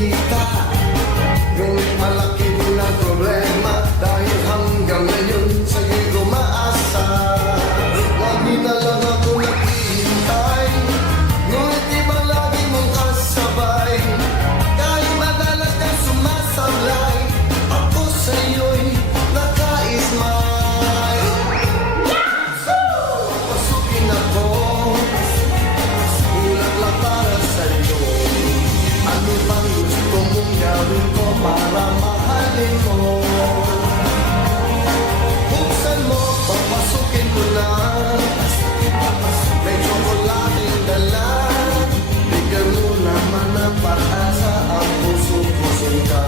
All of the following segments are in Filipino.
kita. Ngunit malaki din ang problema, dahil hanggang ngayon sa'yo'y umaasa. Lagi na lang ako naghihintay, ngunit iba lagi mong kasabay. Kahit madalas kang sumasablay, ako sa'yo'y nakaismay. Pasukin ako, kulang lang para sa'yo. Ano bang gusto mong gawin ko para mahalin mo? Buksan mo, papasukin mo na. May tsokolating dala, bigyan mo naman ang pag-asa, ang puso-puso ka.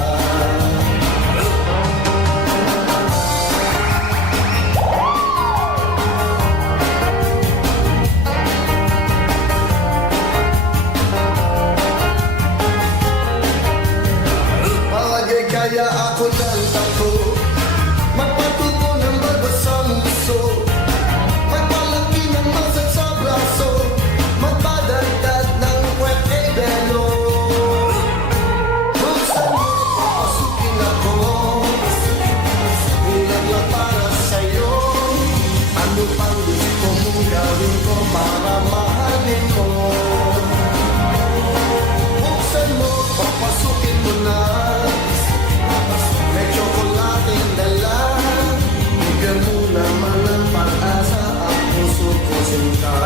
Palagay kaya ako ng tato, magpatubo ng babasang gusto, magpalaki ng masat sa braso, magpadagdag ng kwete belo. Buksan mo, papasukin ako, kulang lang para sa'yo. Ano pang gusto mong gawin ko para mahalin mo? Buksan mo, papasukin mo na. May tsokolating dala, bigyan mo naman ng pag-asa, ang puso ko sinta.